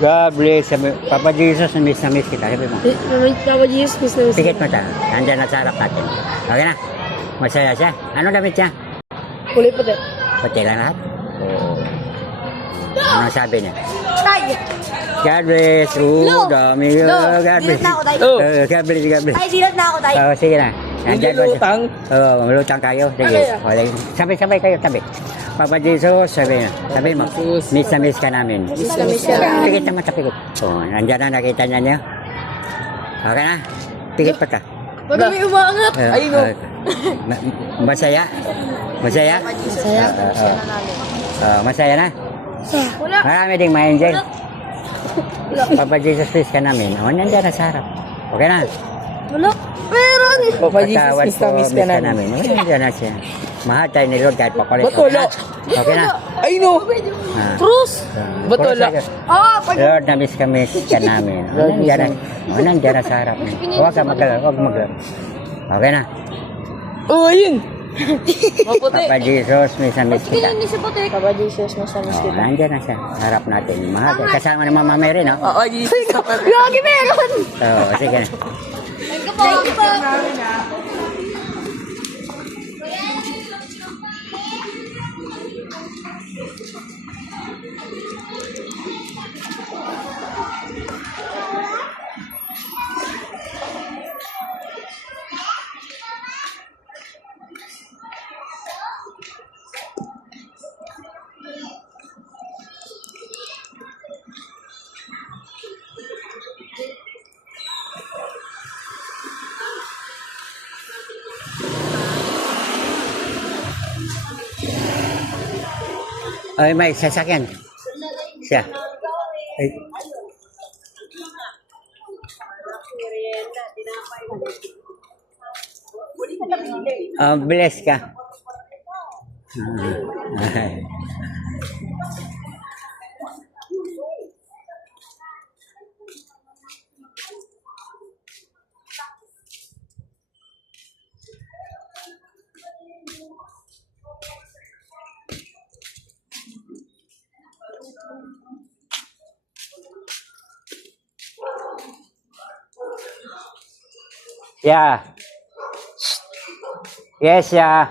God bless. Papa Jesus, na miss kita. Sabi mo. Papa Jesus, miss na miss. Pikit mo ta. Nandiyan na sa harap natin. Okay na? Masaya siya. Ano damit siya? Kulay puti. Pati lang lahat? Oo. Ano sabi niya? Tay! God bless. Lo! Dami. Lo! God bless. Dilat na ako, tay. God bless, God bless. Tay, dilat na ako, tay. Sige na. Nandiyan ko. lutang. Oo, lutang kayo. Sige. Okay. Sabay-sabay kayo, tabi. Papa Jesus, sabi na. Sabi mo, Jesus. miss na miss ka namin. Miss na miss ka namin. Pikit naman sa pikit. Oo, nandiyan na, nakita niya. Okay na? Pikit pa ka. Madami umaangat. Ay, no. Masaya? Masaya? Masaya. Masaya na? Wala. Marami ding ma-enjoy. Papa Jesus, please ka namin. O, nandiyan na sa harap. Okay na? Wala. Meron. Papa Jesus, Patawad miss na po, miss ka namin. O, nandiyan na siya. Mahal tayo ni Lord kahit papalit. Ba't wala? Okay na? Ay, no. Ah. Cruz. Ba't wala? Lord, na-miss ka namin. O, nandiyan na. O, nandiyan na sa harap. Huwag ka magalala. Huwag magalala. Okay na? Oh, ayun. Maputi. Papa Jesus, miss na miss kita. Papa Jesus, miss na miss Oh, kita. nandiyan na siya. Harap natin. Mahal. Kasama ni Mama Mary, no? Oo, Jesus. Lagi meron. Oo, sige. Thank you po. Ay, may sasakyan. Siya. Ay. Bless ka. Ay. Yeah. Yes, yeah.